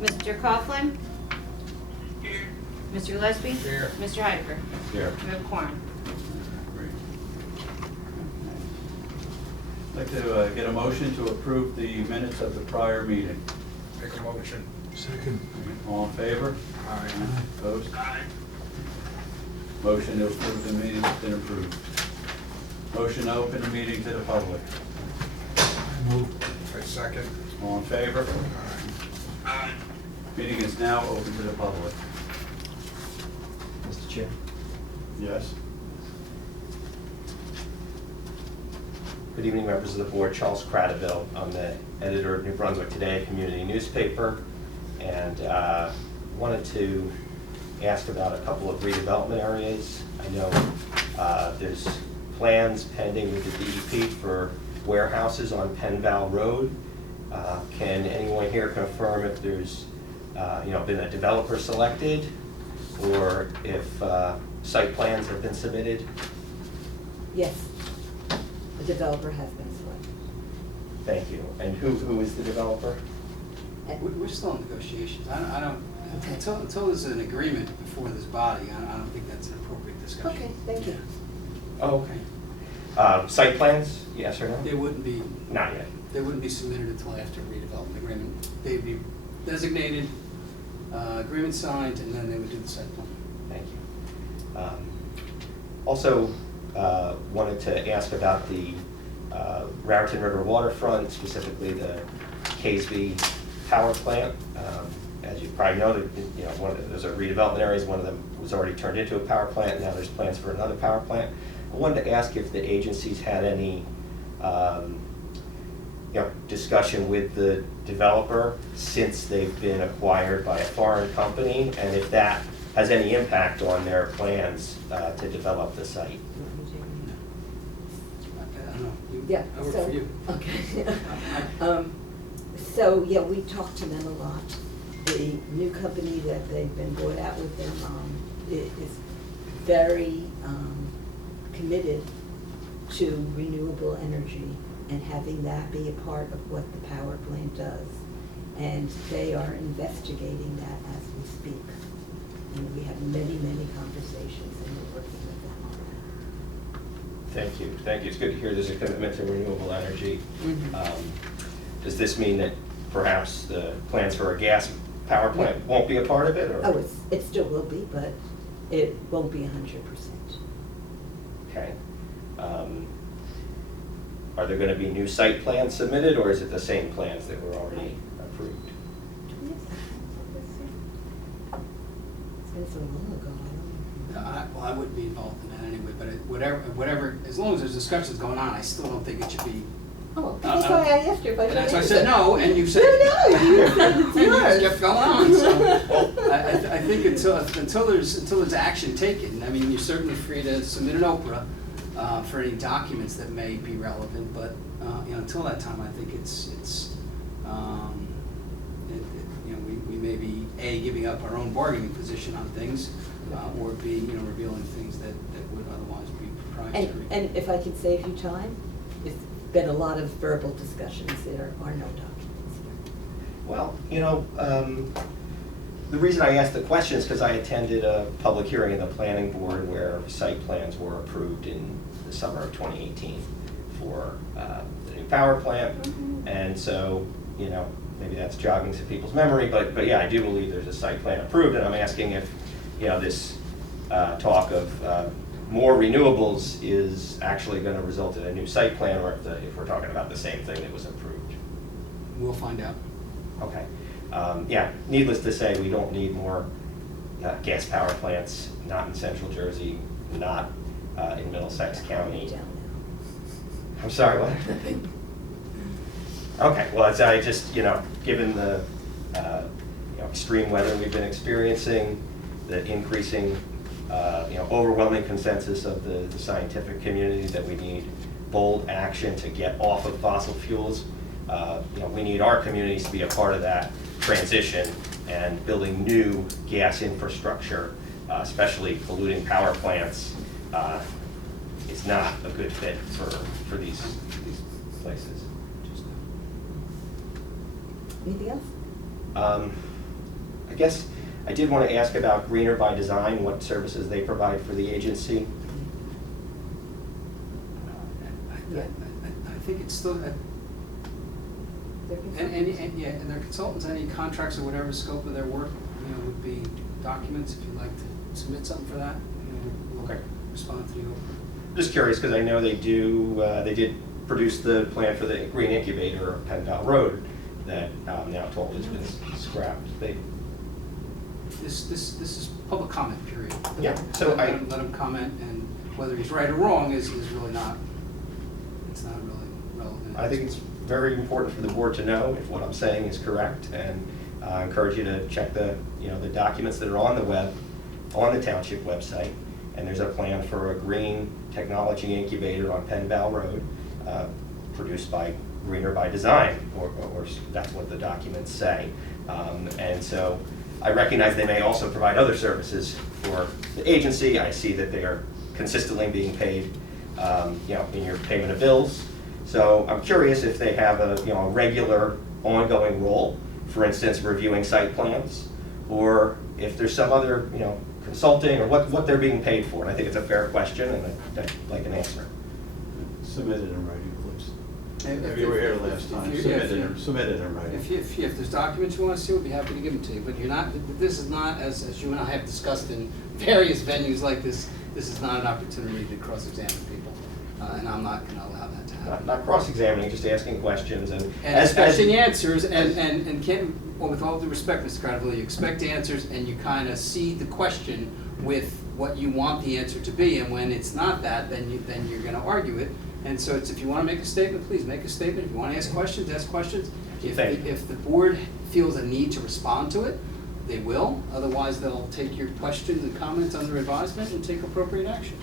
Mr. Coughlin? Here. Mr. Gillespie? Here. Mr. Heidiger? Here. We have quorum. Great. I'd like to get a motion to approve the minutes of the prior meeting. Make a motion. Second. All in favor? Aye. Opposed? Aye. Motion to approve the meeting has been approved. Motion to open the meeting to the public. I move. I second. All in favor? Aye. Aye. Meeting is now open to the public. Mr. Chair. Yes? Good evening, members of the board. Charles Cradaville. I'm the editor of New Brunswick Today, community newspaper, and wanted to ask about a couple of redevelopment areas. I know there's plans pending with the DEP for warehouses on Penn Val Road. Can anyone here confirm if there's been a developer selected, or if site plans have been submitted? Yes, the developer has been selected. Thank you. And who is the developer? We're still in negotiations. I don't, Okay. until there's an agreement before this body, I don't think that's an appropriate discussion. Okay, thank you. Oh, okay. Site plans, yes or no? They wouldn't be, Not yet. they wouldn't be submitted until after redevelopment agreement. They'd be designated, agreement signed, and then they would do the site plan. Thank you. Also, wanted to ask about the Raritan River Waterfront, specifically the Casby Power Plant. As you probably noted, those are redevelopment areas. One of them was already turned into a power plant, and now there's plans for another power plant. I wanted to ask if the agencies had any discussion with the developer since they've been acquired by a foreign company, and if that has any impact on their plans to develop the site. I don't know. Yeah, I work so, for you. okay. So, yeah, we talked to them a lot. The new company that they've been bought out with them is very committed to renewable energy and having that be a part of what the power plant does. And they are investigating that as we speak. And we have many, many conversations, and we're working with them on that. Thank you. Thank you. It's good to hear there's a commitment to renewable energy. Mhm. Does this mean that perhaps the plans for a gas power plant won't be a part of it? Or? Oh, it still will be, but it won't be 100%. Okay. Are there going to be new site plans submitted, or is it the same plans that were already approved? Do we have plans on this yet? It's been so long ago, I don't know. Well, I wouldn't be involved in that anyway, but whatever, as long as there's discussions going on, I still don't think it should be. Oh, that's why I asked you if I And should that's why I answer. said no, and you said. No, you said it's You just yours. kept going on, so I think until there's action taken, I mean, you're certainly free to submit an Oprah for any documents that may be relevant, but until that time, I think we may be A, giving up our own bargaining position on things, or B, revealing things that would otherwise be proprietary. And if I could save you time, it's been a lot of verbal discussions, there are no documents here. Well, the reason I asked the question is because I attended a public hearing in the planning board where site plans were approved in the summer of 2018 for the new power plant. Mm-hmm. And so, maybe that's jogging some people's memory, but yeah, I do believe there's a site plan approved, and I'm asking if, this talk of more renewables is actually going to result in a new site plan, or if we're talking about the same thing that was approved. We'll find out. Okay. Yeah, needless to say, we don't need more gas power plants, not in central Jersey, not in Middlesex County. Down I'm sorry, what? Okay, well, I just, given the extreme weather we've been experiencing, the increasing, overwhelming consensus of the scientific community that we need bold action to get off of fossil fuels. We need our communities to be a part of that transition, and building new gas infrastructure, especially polluting power plants, is not a good fit for these places. Anything else? I guess I did want to ask about Greener by Design, what services they provide for the agency. I think it's still, and their consultants, any contracts or whatever scope of their work, would be documents, if you'd like to submit something for that, we'll Okay. respond to you. Just curious, because I know they did produce the plan for the green incubator of Penn Dal Road that I'm now told has been scrapped. This is public comment period. Yeah, so Let him comment, and whether he's right or wrong is really not, it's not really relevant. I think it's very important for the board to know if what I'm saying is correct, and I encourage you to check the documents that are on the web, on the township website, and there's a plan for a green technology incubator on Penn Dal Road, produced by Greener by Design, or that's what the documents say. And so I recognize they may also provide other services for the agency. I see that they are consistently being paid, in your payment of bills. So I'm curious if they have a regular ongoing role, for instance, reviewing site plans, or if there's some other consulting, or what they're being paid for. And I think it's a fair question, and I'd like an answer. Submit it in writing, please. If You were here last time, submit it in writing. If there's documents you want to see, we'll be happy to give them to you, but this is not, as you and I have discussed in various venues like this is not an opportunity to cross-examine people, and I'm not going to allow that to happen. Not cross-examining, just asking questions, and expecting answers, and can't, well, with all due respect, Mr. Cradaville, you expect answers, and you kind of seed the question with what you want the answer to be, and when it's not that, then you're going to argue it. And so if you want to make a statement, please make a statement. If you want to ask questions, ask questions. If the board feels a need to respond to it, they will. Otherwise, they'll take your questions and comments under advisement and take appropriate action.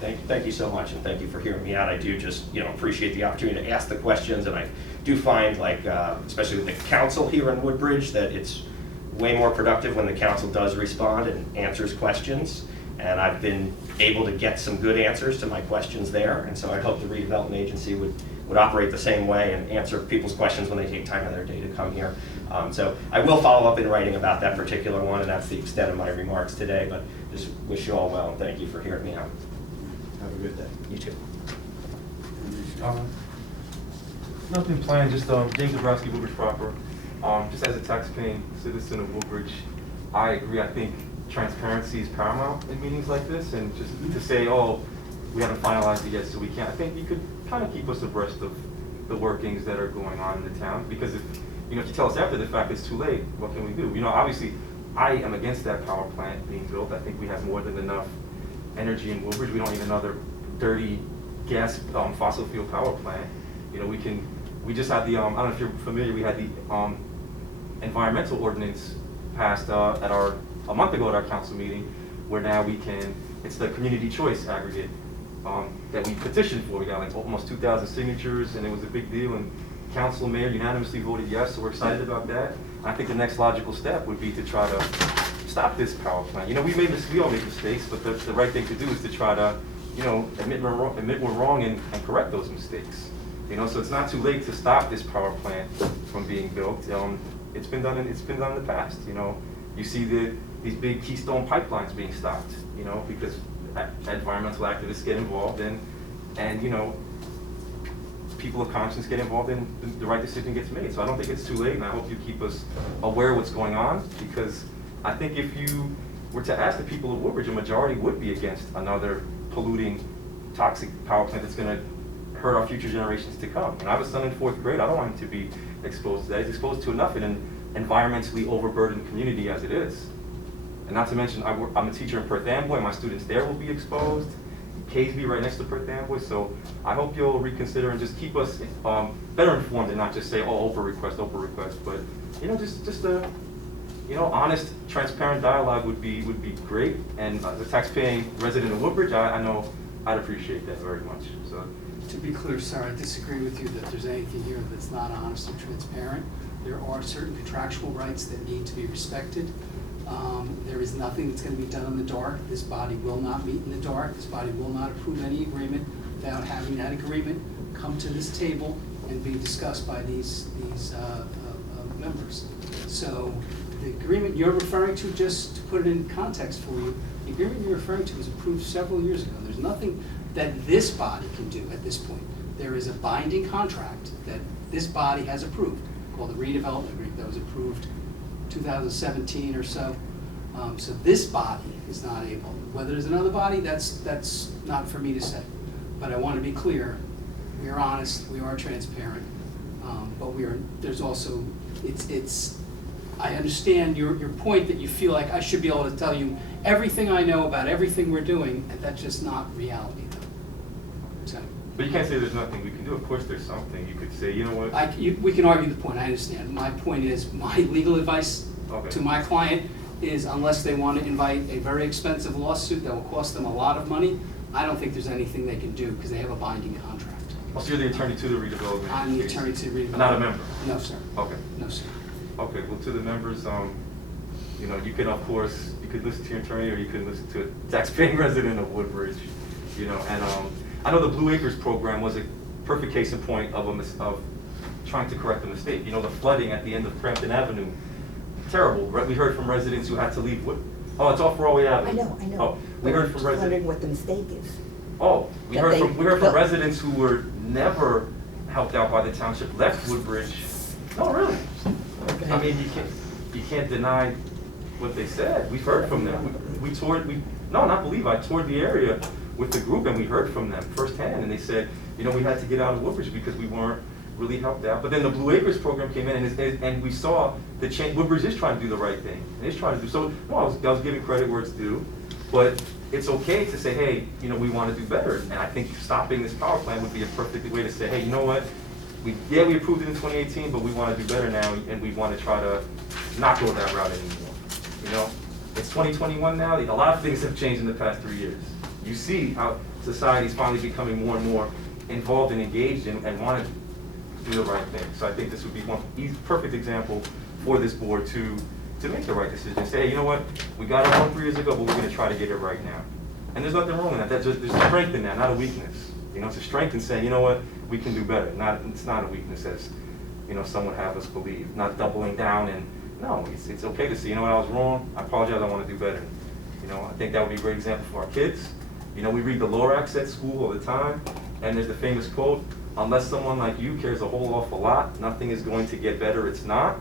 Thank you so much, and thank you for hearing me out. I do just appreciate the opportunity to ask the questions, and I do find, especially with the council here in Woodbridge, that it's way more productive when the council does respond and answers questions. And I've been able to get some good answers to my questions there, and so I hope the redevelopment agency would operate the same way and answer people's questions when they take time out of their day to come here. So I will follow up in writing about that particular one, and that's the extent of my remarks today, but just wish you all well, and thank you for hearing me out. Have a good day. You too. Nothing planned, just James Zabrowski, Woodbridge proper. Just as a tax-paying citizen of Woodbridge, I agree. I think transparency is paramount in meetings like this, and just to say, oh, we haven't finalized it yet, so we can't. I think you could kind of keep us abreast of the workings that are going on in the town, because if you tell us after the fact it's too late, what can we do? Obviously, I am against that power plant being built. I think we have more than enough energy in Woodbridge. We don't need another dirty gas fossil fuel power plant. We just had the I don't know if you're familiar. We had the environmental ordinance passed a month ago at our council meeting, where now it's the community choice aggregate that we petitioned for. We got almost 2,000 signatures, and it was a big deal, and council and mayor unanimously voted yes, so we're excited about that. I think the next logical step would be to try to stop this power plant. We all make mistakes, but the right thing to do is to try to, admit we're wrong and correct those mistakes. So it's not too late to stop this power plant from being built. It's been done in the past. You see these big Keystone pipelines being stopped, because environmental activists get involved, and people of conscience get involved, and the right decision gets made. So I don't think it's too late, and I hope you keep us aware of what's going on, because I think if you were to ask the people of Woodbridge, a majority would be against another polluting, toxic power plant that's going to hurt our future generations to come. When I have a son in 4th grade, I don't want him to be exposed to that. He's exposed to enough in an environmentally overburdened community as it is. And not to mention, I'm a teacher in Perth Amboy. My students there will be exposed. Caseby right next to Perth Amboy. So I hope you'll reconsider and just keep us better informed, and not just say, oh, Oprah request, but just a honest, transparent dialogue would be great. And as a tax-paying resident of Woodbridge, I know I'd appreciate that very much. So. To be clear, sir, I disagree with you that there's anything here that's not honest and transparent. There are certain contractual rights that need to be respected. There is nothing that's going to be done in the dark. This body will not meet in the dark. This body will not approve any agreement without having that agreement come to this table and be discussed by these members. So the agreement you're referring to, just to put it in context for you, the agreement you're referring to was approved several years ago. There's nothing that this body can do at this point. There is a binding contract that this body has approved called the Redevelopment Agreement that was approved 2017 or so. So this body is not able. Whether there's another body, that's not for me to say. But I want to be clear, we are honest, we are transparent, but there's also, I understand your point that you feel like I should be able to tell you everything I know about everything we're doing, and that's just not reality though. So, But you can't say there's nothing we can do. Of course there's something. You could say, you know what? we can argue the point, I understand. My point is, my legal advice Okay. to my client is unless they want to invite a very expensive lawsuit that will cost them a lot of money, I don't think there's anything they can do because they have a binding contract. Oh, so you're the attorney to the redevelopment? I'm the attorney to Redevelopment. Not a member? No, sir. Okay. No, sir. Okay, well, to the members, you know, you can, of course, you could listen to your attorney or you could listen to a taxpaying resident of Woodbridge, you know, and I know the Blue Acres program was a perfect case in point of trying to correct a mistake. You know, the flooding at the end of Crampton Avenue, terrible. We heard from residents who had to leave it's off Broadway Avenue. I know. Oh, we heard from Just wondering residents. what the mistake is. Oh, we That heard they from built. residents who were never helped out by the township, left Woodbridge. No, really. I mean, you can't deny what they said. We've heard from them. I toured the area with the group and we heard from them firsthand, and they said, you know, we had to get out of Woodbridge because we weren't really helped out. But then the Blue Acres program came in and we saw the change. Woodbridge is trying to do the right thing. And is trying to do so. No, I was giving credit where it's due, but it's okay to say, hey, you know, we want to do better. And I think stopping this power plant would be a perfect way to say, hey, you know what? We approved it in 2018, but we want to do better now, and we want to try to not go that route anymore. You know, it's 2021 now. A lot of things have changed in the past 3 years. You see how society is finally becoming more and more involved and engaged and want to do the right thing. So I think this would be one perfect example for this board to make the right decision. Say, hey, you know what? We got it wrong 3 years ago, but we're going to try to get it right now. And there's nothing wrong with that. There's strength in that, not a weakness. You know, it's a strength in saying, you know what? We can do better. It's not a weakness, as you know, some would have us believe. Not doubling down and no, it's okay to say, you know what, I was wrong. I apologize. I want to do better. You know, I think that would be a great example for our kids. You know, we read the Lorax at school all the time, and there's the famous quote: "Unless someone like you cares a whole awful lot, nothing is going to get better." It's not.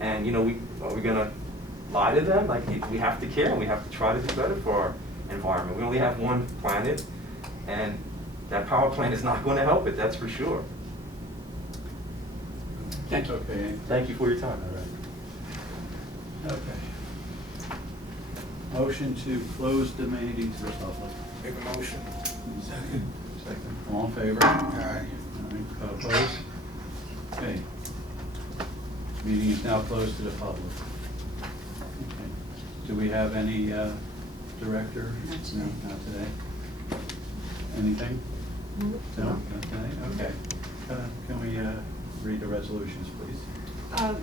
And you know, are we gonna lie to them? Like, we have to care and we have to try to do better for our environment. We only have one planet, and that power plant is not going to help it. That's for sure. Thank you. Okay. Thank you for your time. Okay. Motion to close the meeting to the public. Make a motion. Second. Second. All in favor? Aye. All right, opposed? Okay. Meeting is now closed to the public. Okay. Do we have any director? Not today. No, not today. Anything? No, not today, okay. Can we read the resolutions, please?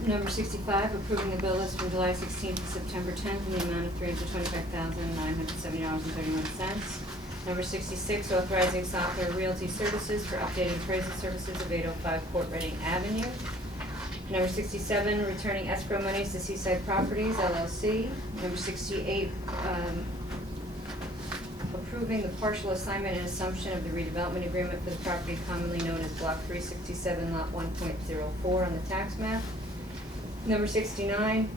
Number 65, approving the bill list from July 16th to September 10th in the amount of $325,970.31. Number 66, authorizing software realty services for updated appraisal services of 805 Port Reading Avenue. Number 67, returning escrow monies to Seaside Properties, LLC. Number 68, approving the partial assignment and assumption of the redevelopment agreement for the property commonly known as Block 367, Lot 1.04 on the tax map. Number 69,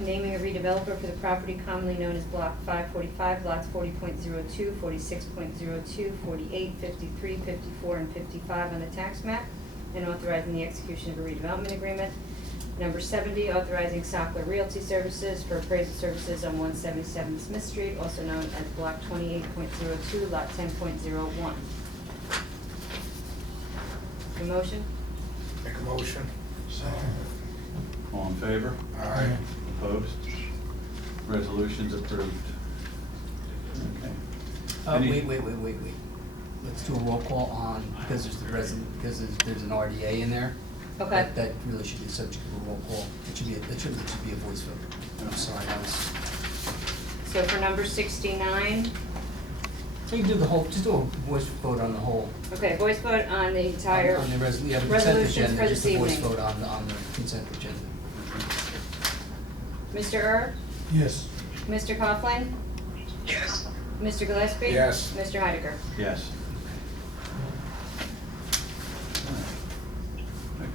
naming a redeveloper for the property commonly known as Block 545, Lots 40.02, 46.02, 48, 53, 54, and 55 on the tax map, and authorizing the execution of a redevelopment agreement. Number 70, authorizing Sockler Realty Services for appraisal services on 177 Smith Street, also known as Block 28.02, Lot 10.01. A motion? Make a motion. All in favor? Aye. Opposed? Resolution's approved. Okay. Any- Wait. Let's do a roll call on, because there's there's an RDA in there. Okay. That really should be subject to a roll call. It should be a voice vote. I'm sorry, So for number 69, so you can do the whole, just do a voice vote on the whole. okay, voice vote on the entire, On the the consent resolutions agenda, for just this a voice evening. vote on the consent agenda. Mr. Erb? Yes. Mr. Coughlin? Yes. Mr. Gillespie? Yes. Mr. Heidiger? Yes.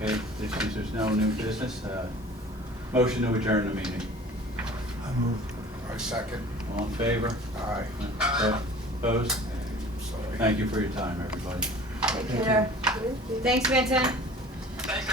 Okay, since there's no new business, motion to adjourn the meeting. I move. I second. All in favor? Aye. Opposed? Sorry. Thank you for your time, everybody. Take care. Thanks, Vincent. Thanks,